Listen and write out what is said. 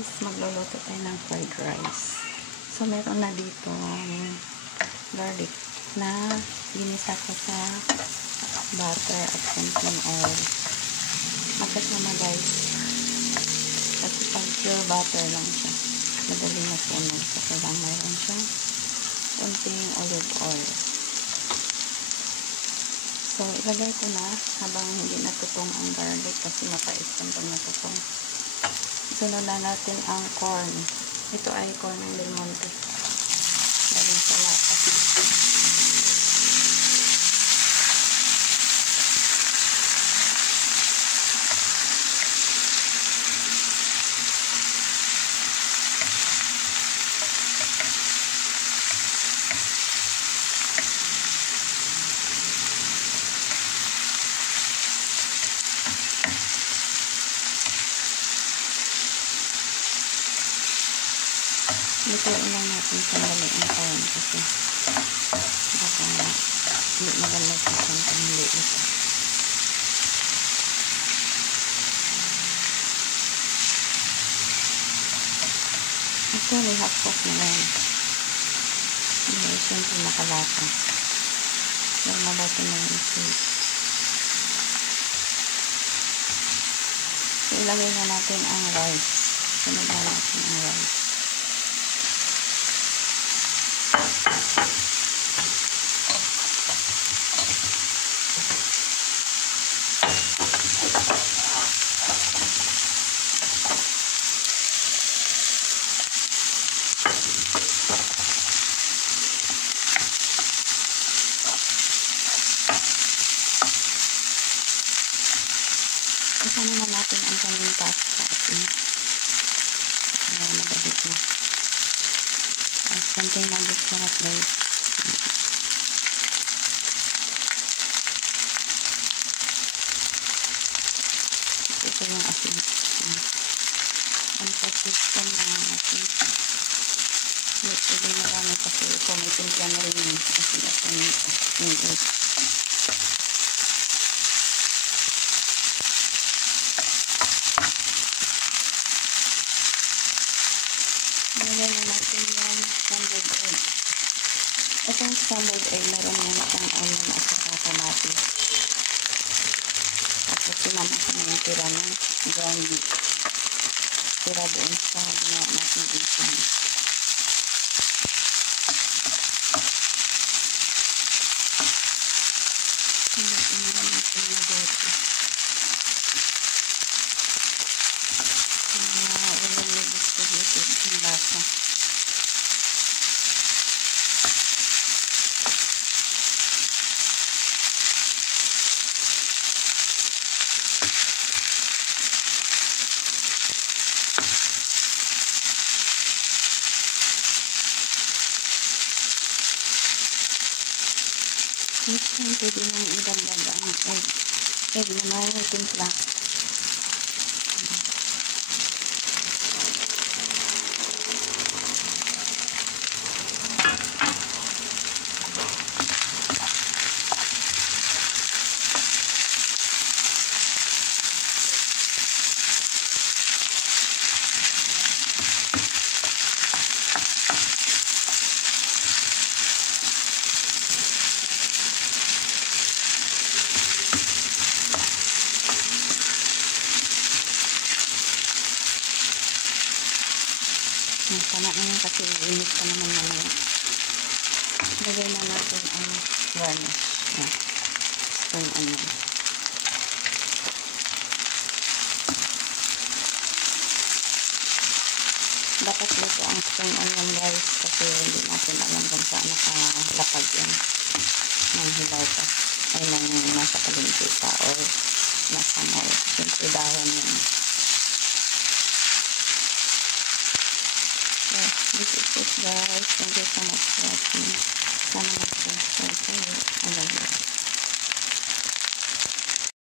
guys, magluluto tayo ng fried rice. So meron na dito garlic na ginisa ko sa butter at konting oil. Magkasama guys, kasi pag pure butter lang siya, madali na sunog. So kailangan mayroon siyang konting olive oil. So ilagay ko na habang hindi natutong ang garlic kasi mapait yan pag natutong. Sunod na natin ang corn. Ito ay corn ng Del Monte. Galing sa lata. Lutuin lang natin sandali ang corn kasi baka hindi maganda sa kanta hindi ito. Actually, half cook na yan. Dahil siyempre nakalata. So, mabato na yung soup. So, ilagay na natin ang rice. Sunod na natin ang rice. Isa naman natin ang pamintas sa atin. Magabit na. As something na disarap guys. Ito yung asin. Ang pasistan na asin. Ito din marami kasi ito may timpla na rin yung asin at yung egg. Nilagay na natin yung scrambled egg. Itong scrambled egg, meron yan isang onion at saka kamatis. Tapos sinama ko na yung tira ng ground beef. Tira doon sa ginawa natin isan. Sinama na natin yung dito. Ulan distributed yung lasa. Next time, pwede nang idagdag ang egg. Egg na may timpla. Sana na kasi init pa naman naman. Lagay na natin ang garnish. Spring onion. Dapat luto ang spring onion guys kasi hindi natin alam kung saan nakalapag yan. Nang hilaw pa. Ay nang nasa palengke pa or nasa mall. Siyempre dahon yan. This is it guys. Thank you so much for watching. Sana mag-subscribe kayo. I love you.